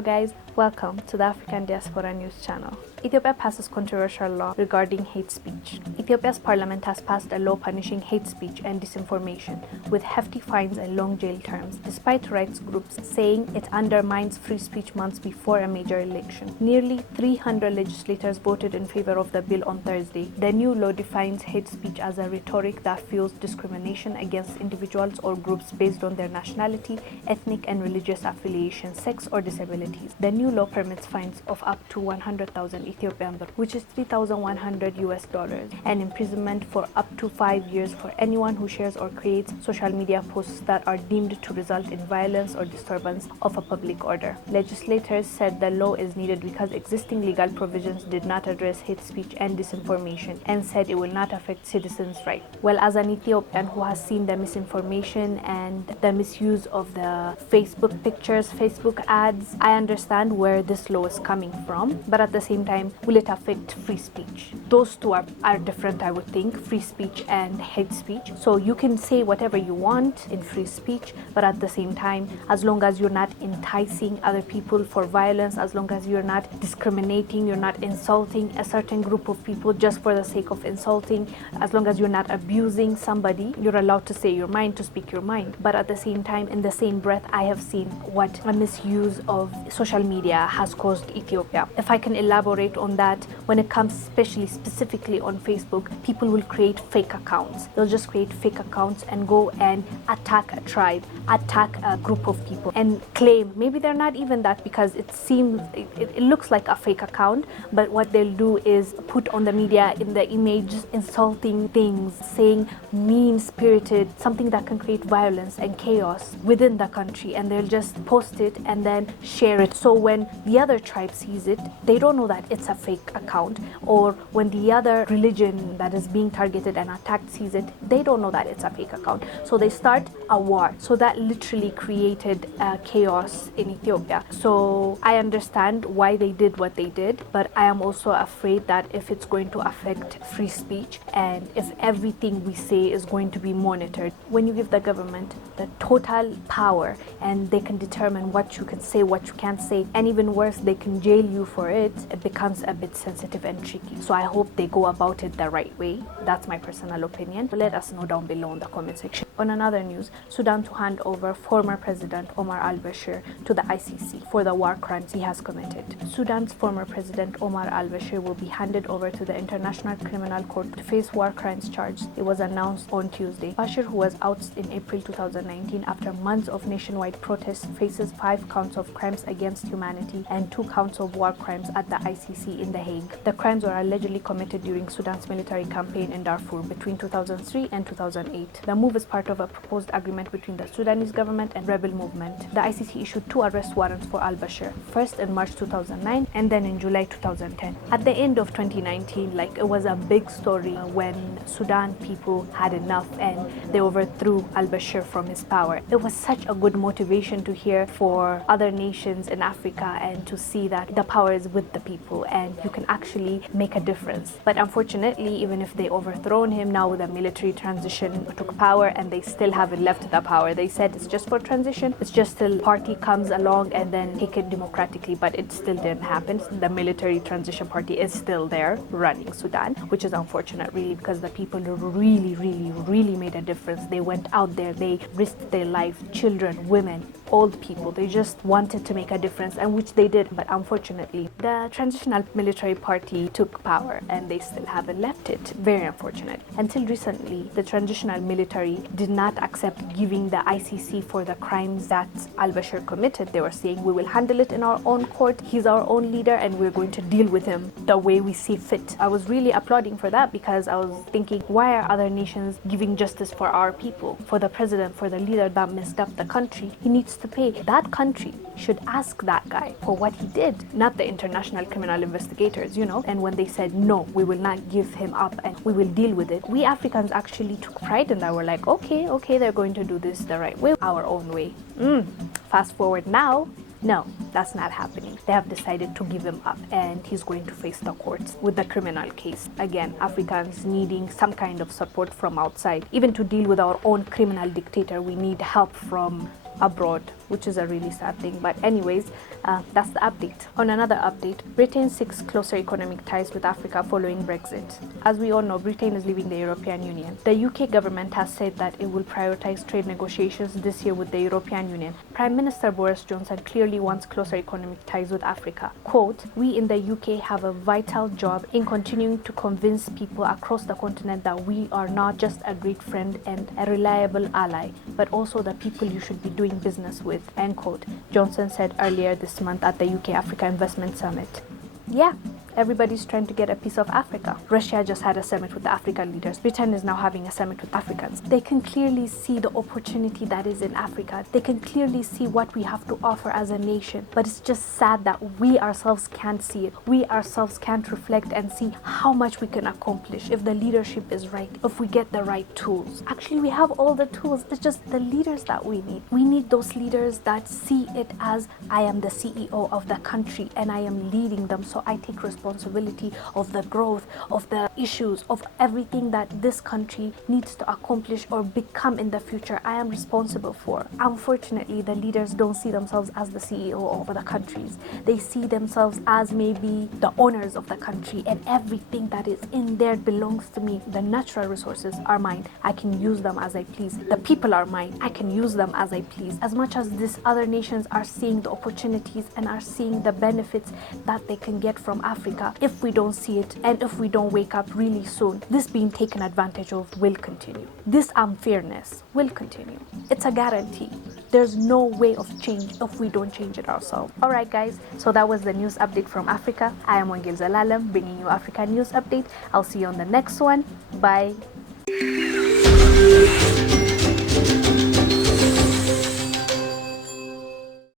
Hello guys, welcome to the African Diaspora News channel. Ethiopia passes controversial law regarding hate speech. Ethiopia's parliament has passed a law punishing hate speech and disinformation with hefty fines and long jail terms, despite rights groups saying it undermines free speech months before a major election. Nearly 300 legislators voted in favor of the bill on Thursday. The new law defines hate speech as a rhetoric that fuels discrimination against individuals or groups based on their nationality, ethnic and religious affiliation, sex or disabilities. The new law permits fines of up to 100,000 Ethiopian birr, which is $3,100 and imprisonment for up to 5 years for anyone who shares or creates social media posts that are deemed to result in violence or disturbance of a public order. Legislators said the law is needed because existing legal provisions did not address hate speech and disinformation and said it will not affect citizens' rights. Well, as an Ethiopian who has seen the misinformation and the misuse of the Facebook pictures, Facebook ads, I understand where this law is coming from, but at the same time, will it affect free speech? Those two are different, I would think, free speech and hate speech. So you can say whatever you want in free speech, but at the same time, as long as you're not enticing other people for violence, as long as you're not discriminating, you're not insulting a certain group of people just for the sake of insulting, as long as you're not abusing somebody, you're allowed to say your mind, to speak your mind. But at the same time, in the same breath, I have seen what a misuse of social media has caused Ethiopia. If I can elaborate on that, when it comes specifically on Facebook, people will create fake accounts. They'll just create fake accounts and go and attack a tribe, attack a group of people and claim, maybe they're not even that, because it looks like a fake account, but what they'll do is put on the media in the image insulting things, saying mean-spirited, something that can create violence and chaos within the country, and they'll just post it and then share it. So when the other tribe sees it, they don't know that it's a fake account, or when the other religion that is being targeted and attacked sees it, they don't know that it's a fake account. So they start a war. So that literally created chaos in Ethiopia. So I understand why they did what they did, but I am also afraid that if it's going to affect free speech and if everything we say is going to be monitored, when you give the government the total power and they can determine what you can say, what you can't say, and even worse, they can jail you for it, it becomes a bit sensitive and tricky. So I hope they go about it the right way. That's my personal opinion. Let us know down below in the comment section. On another news, Sudan to hand over former President Omar Al-Bashir to the ICC for the war crimes he has committed. Sudan's former President Omar Al-Bashir will be handed over to the International Criminal Court to face war crimes charges. It was announced on Tuesday. Bashir, who was ousted in April 2019 after months of nationwide protests, faces 5 counts of crimes against humanity and 2 counts of war crimes at the ICC in The Hague. The crimes were allegedly committed during Sudan's military campaign in Darfur between 2003 and 2008. The move is part of a proposed agreement between the Sudanese government and rebel movement. The ICC issued 2 arrest warrants for al-Bashir, first in March 2009 and then in July 2010. At the end of 2019, it was a big story when Sudan people had enough and they overthrew al-Bashir from his power. It was such a good motivation to hear for other nations in Africa and to see that the power is with the people and you can actually make a difference. But unfortunately, even if they overthrown him, now the military transition took power and they still haven't left the power. They said it's just for transition, it's just till party comes along and then take it democratically, but it still didn't happen. The military transition party is still there running Sudan, which is unfortunate really, because the people really made a difference. They went out there, they risked their life, children, women, old people. They just wanted to make a difference, and which they did. But unfortunately, the transitional military party took power and they still haven't left it. Very unfortunate. Until recently, the transitional military did not accept giving the ICC for the crimes that al-Bashir committed. They were saying, we will handle it in our own court. He's our own leader and we're going to deal with him the way we see fit. I was really applauding for that, because I was thinking, why are other nations giving justice for our people? For the president, for the leader that messed up the country, he needs to pay. That country should ask that guy for what he did, not the international criminal investigators, And when they said, no, we will not give him up and we will deal with it, we Africans actually took pride in that. We're like, okay, they're going to do this the right way, our own way. Fast forward now, no, that's not happening. They have decided to give him up and he's going to face the courts with the criminal case. Again, Africans needing some kind of support from outside. Even to deal with our own criminal dictator, we need help from abroad. which is a really sad thing. But anyways, that's the update. On another update, Britain seeks closer economic ties with Africa following Brexit. As we all know, Britain is leaving the European Union. The UK government has said that it will prioritize trade negotiations this year with the European Union. Prime Minister Boris Johnson clearly wants closer economic ties with Africa. Quote, "We in the UK have a vital job in continuing to convince people across the continent that we are not just a great friend and a reliable ally, but also the people you should be doing business with," end quote, Johnson said earlier this month at the UK-Africa Investment Summit. Yeah, everybody's trying to get a piece of Africa. Russia just had a summit with the African leaders. Britain is now having a summit with Africans. They can clearly see the opportunity that is in Africa. They can clearly see what we have to offer as a nation. But it's just sad that we ourselves can't see it. We ourselves can't reflect and see how much we can accomplish if the leadership is right, if we get the right tools. Actually, we have all the tools. It's just the leaders that we need. We need those leaders that see it as, I am the CEO of the country and I am leading them, so I take responsibility of the growth, of the issues, of everything that this country needs to accomplish or become in the future. I am responsible for. Unfortunately, the leaders don't see themselves as the CEO of the countries. They see themselves as maybe the owners of the country, and everything that is in there belongs to me. The natural resources are mine. I can use them as I please. The people are mine. I can use them as I please. As much as these other nations are seeing the opportunities and are seeing the benefits that they can get from Africa, if we don't see it and if we don't wake up really soon, this being taken advantage of will continue. This unfairness will continue. It's a guarantee. There's no way of change if we don't change it ourselves. Alright guys, so that was the news update from Africa. I am Wongel Zelalem, bringing you Africa News Update. I'll see you on the next one. Bye.